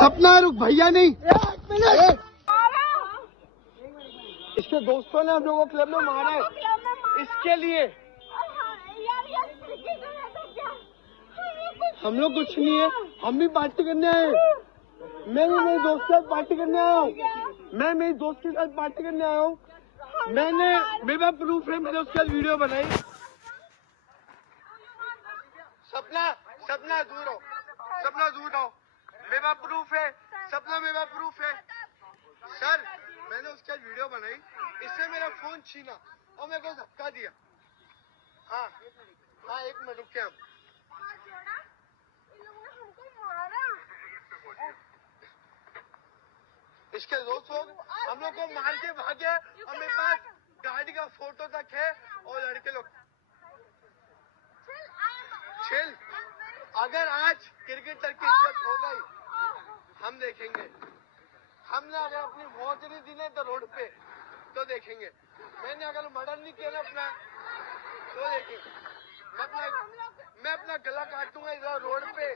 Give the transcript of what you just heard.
सपना रुक भैया नहीं, इसके दोस्तों ने हम लोगों को क्लब में मारा है, इसके लिए हम लोग कुछ नहीं है, हम भी पार्टी करने आए। मैं भी मेरे दोस्त के साथ पार्टी करने आया हूँ, मैं मेरी दोस्त के साथ पार्टी करने आया हूँ। मैंने मेरे पास प्रूफ है, मैंने उसके साथ वीडियो बनाई। सपना सपना दूर हो, सपना दूर हो, मेरे पास प्रूफ है, सपना मेरे पास प्रूफ है। सर मैंने उसके साथ वीडियो बनाई, इसने मेरा फोन छीना और मेरे को धक्का दिया। हाँ हाँ, एक मिनट रुक के हम इसके दोस्त लोग हम लोग को मार के भागे और मेरे पास गाड़ी का फोटो तक है और लड़के लोग चिल। अगर आज क्रिकेटर की इज्जत हो गई हम देखेंगे, हमने अगर अपनी मौज नहीं दी नहीं तो रोड पे तो देखेंगे। मैंने अगर मर्डर नहीं किया ना अपना तो देखेंगे, मैं अपना गला काटूंगा इधर रोड पे।